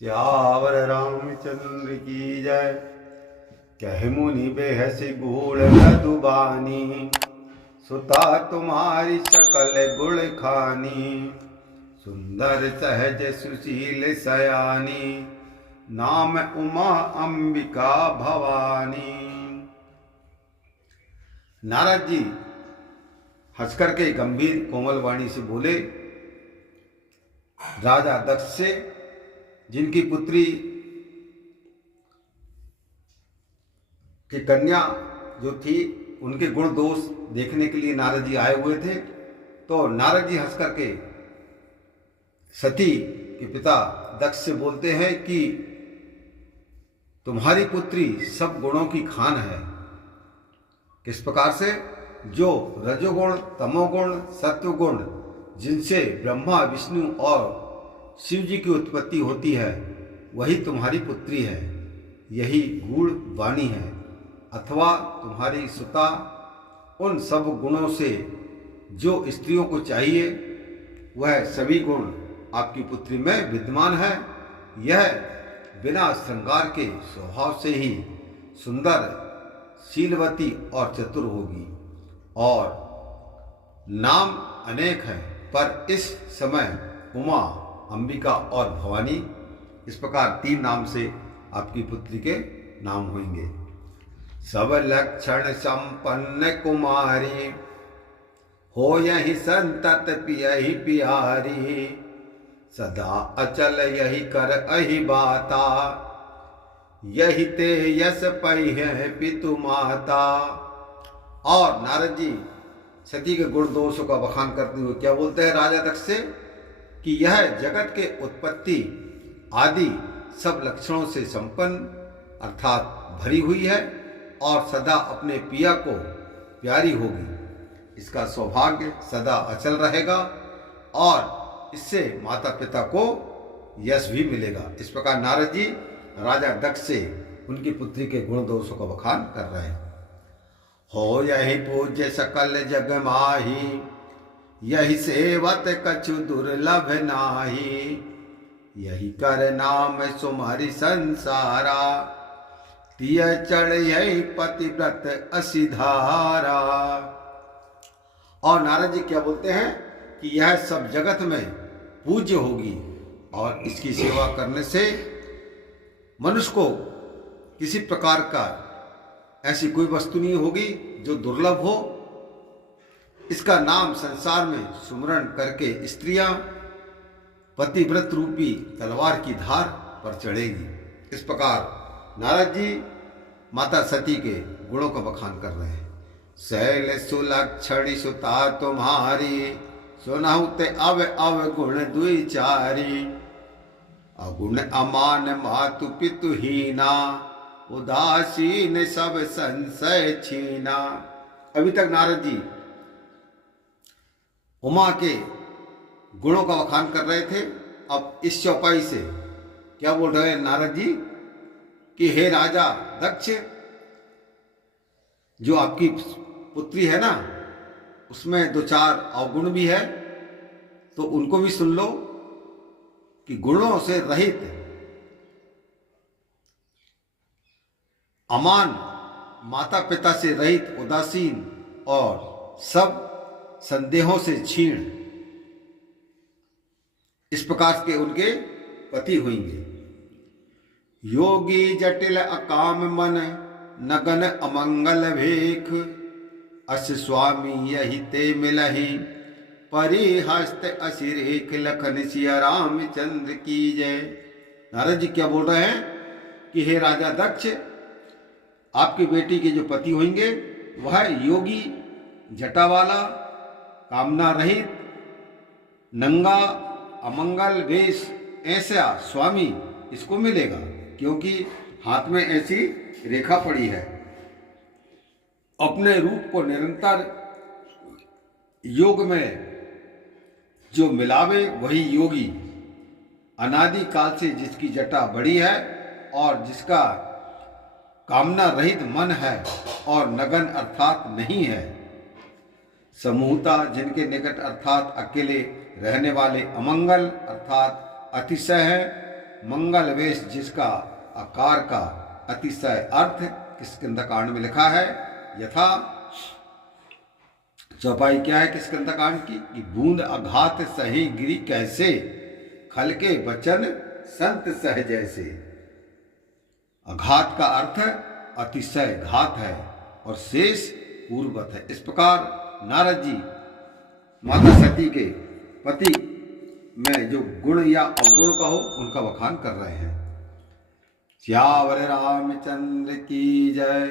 सियावर रामचंद्र की जय। कह मुनि बेहसी गूढ़ मधुबानी, सुता तुम्हारी सकल गुण खानी। सुंदर सहज सुशील सयानी, नाम उमा अंबिका भवानी। नारद जी हंस करके गंभीर कोमल वाणी से बोले, राजा दक्ष से जिनकी पुत्री की कन्या जो थी उनके गुण दोष देखने के लिए नारद जी आए हुए थे। तो नारद जी हंस करके सती के पिता दक्ष से बोलते हैं कि तुम्हारी पुत्री सब गुणों की खान है। किस प्रकार से? जो रजोगुण, तमोगुण, सत्वगुण जिनसे ब्रह्मा, विष्णु और शिव जी की उत्पत्ति होती है, वही तुम्हारी पुत्री है। यही गूढ़ वाणी है। अथवा तुम्हारी सुता उन सब गुणों से जो स्त्रियों को चाहिए वह सभी गुण आपकी पुत्री में विद्यमान है। यह बिना श्रृंगार के स्वभाव से ही सुंदर, शीलवती और चतुर होगी। और नाम अनेक हैं, पर इस समय उमा, अंबिका और भवानी, इस प्रकार 3 नाम से आपकी पुत्री के नाम होंगे। सब लक्षण संपन्न कुमारी, हो यही संतत पियहि प्यारी। सदा अचल यही कर अहि बाता, यही ते यस पई है पितु माता। और नारद जी सती के गुण दोषों का बखान करते हुए क्या बोलते हैं राजा दक्ष से कि यह जगत के उत्पत्ति आदि सब लक्षणों से संपन्न अर्थात भरी हुई है और सदा अपने पिया को प्यारी होगी। इसका सौभाग्य सदा अचल रहेगा और इससे माता पिता को यश भी मिलेगा। इस प्रकार नारद जी राजा दक्ष से उनकी पुत्री के गुण दोषों का बखान कर रहे हैं। हो यही पूज्य सकल जग माही, यही सेवत कछु दुर्लभ नाही। यही कर नाम सुमरि संसारा, तिय चढ़ यही पतिव्रत असिधारा। और नारद जी क्या बोलते हैं कि यह सब जगत में पूज्य होगी और इसकी सेवा करने से मनुष्य को किसी प्रकार का ऐसी कोई वस्तु नहीं होगी जो दुर्लभ हो। इसका नाम संसार में सुमरण करके स्त्रियां पतिव्रत रूपी तलवार की धार पर चढ़ेगी। इस प्रकार नारद जी माता सती के गुणों का बखान कर रहे हैं। शैल सुलक्षणी सुता तुम्हारी, सुनहु ते अव अव गुण दुई चारी। अगुण अमान मातु पितु हीना, उदासीन सब संशय छीना। अभी तक नारद जी उमा के गुणों का बखान कर रहे थे। अब इस चौपाई से क्या बोल रहे हैं नारद जी कि हे राजा दक्ष, जो आपकी पुत्री है ना, उसमें 2-4 अवगुण भी है, तो उनको भी सुन लो कि गुणों से रहित, अमान, माता पिता से रहित, उदासीन और सब संदेहों से क्षीण, इस प्रकार के उनके पति होंगे। योगी जटिल अकाम मन, नगन अमंगल भेख। अस स्वामी यही ते मिलहि, परिहस्त असिरेख। लखन सिया रामचंद्र की जय। नारद जी क्या बोल रहे हैं कि हे राजा दक्ष, आपकी बेटी के जो पति होंगे वह योगी, जटा वाला, कामना रहित, नंगा, अमंगल वेश ऐसा स्वामी इसको मिलेगा, क्योंकि हाथ में ऐसी रेखा पड़ी है। अपने रूप को निरंतर योग में जो मिलावे वही योगी, अनादि काल से जिसकी जटा बड़ी है और जिसका कामना रहित मन है और नगन अर्थात नहीं है। समूहता जिनके निकट अर्थात अकेले रहने वाले अमंगल अर्थात अतिशय है मंगल वेश जिसका आकार का अतिशय अर्थ किष्किंधा में लिखा है। यथा चौपाई क्या है किष्किंधा की कि बूंद आघात सही गिरी कैसे, खल के वचन संत सह जैसे। आघात का अर्थ अतिशय घात है और शेष पूर्ववत है। इस प्रकार नारद जी माता सती के पति में जो गुण या अवगुण कहो उनका बखान कर रहे हैं। सियावर रामचंद्र की जय।